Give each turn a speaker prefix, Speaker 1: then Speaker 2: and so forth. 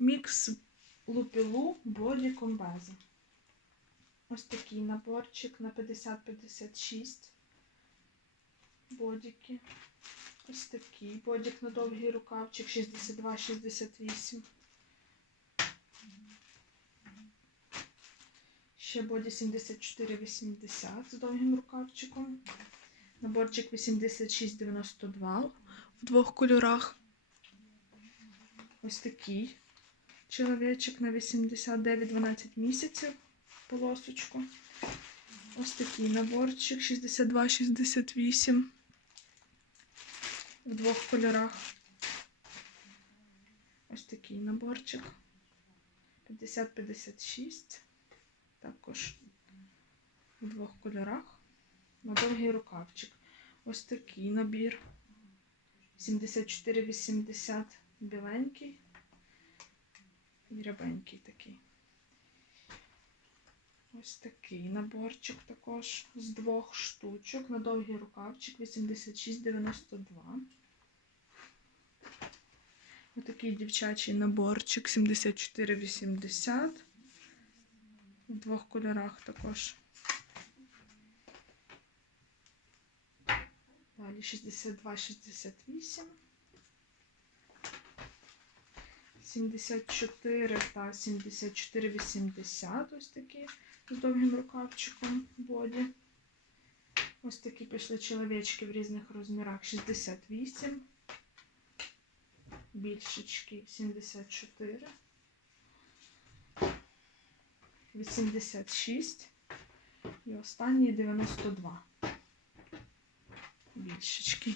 Speaker 1: Мікс лупілу боді комбеза. Ось такий наборчик на 50-56 бодіки. Ось такий бодік на довгий рукавчик 62-68. Ще боді 74-80 з довгим рукавчиком. Наборчик 86-92 в двох кольорах. Ось такий чоловічок на 89-12 місяців полосочку. Ось такий наборчик 62-68 в двох кольорах. Ось такий наборчик 50-56. Також в двох кольорах. На довгий рукавчик. Ось такий набір. 74-80 біленький і рябенький такий. Ось такий наборчик також з двох штучок на довгий рукавчик 86,92. Отакий дівчачий наборчик 74,80. В двох кольорах також. Далі 62,68. 74 та 74,80. Ось такі з довгим рукавчиком боді. Ось такі пішли чоловічки в різних розмірах 68. Більшечки 74. 86. І останній 92. Більшечки.